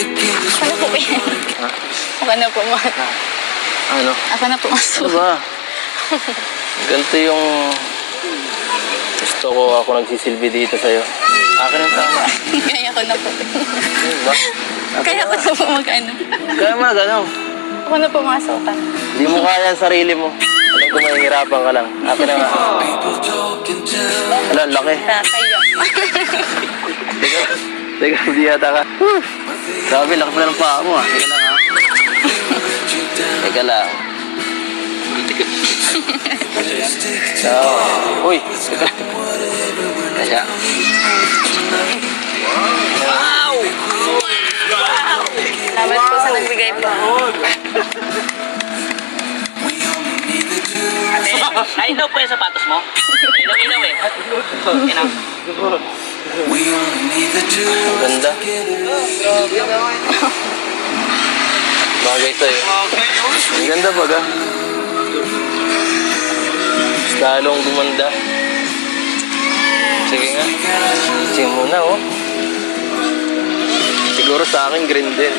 Ako na po yan. Ha? Ako na po, mahal. Ano? Ako na po, Ano maso. ba? Ganito yung gusto ko, ako nagsisilbi dito sa'yo. Akin ang tama. Kaya ko na po. Diba? Kaya ko na po mag-ano. Kaya ano? Ako na pumasukan. Hindi mo kaya ang sarili mo. Alam ko mahihirapan ka lang. Akin na nga. Ala, laki. Kaya. Teka, hindi yata ka. Sabi, laki pa ng paa mo ah. Teka lang ha. Teka lang. So, uy. Teka. Kaya. Wow! Salamat po sa nagbigay po. Ay, ilaw po yung sapatos mo. Ilaw-ilaw eh. Inaw. Ang ganda. Bagay sa'yo. Ang ganda baga. Lalong gumanda. Sige nga. Sige muna oh. Siguro sa akin green din.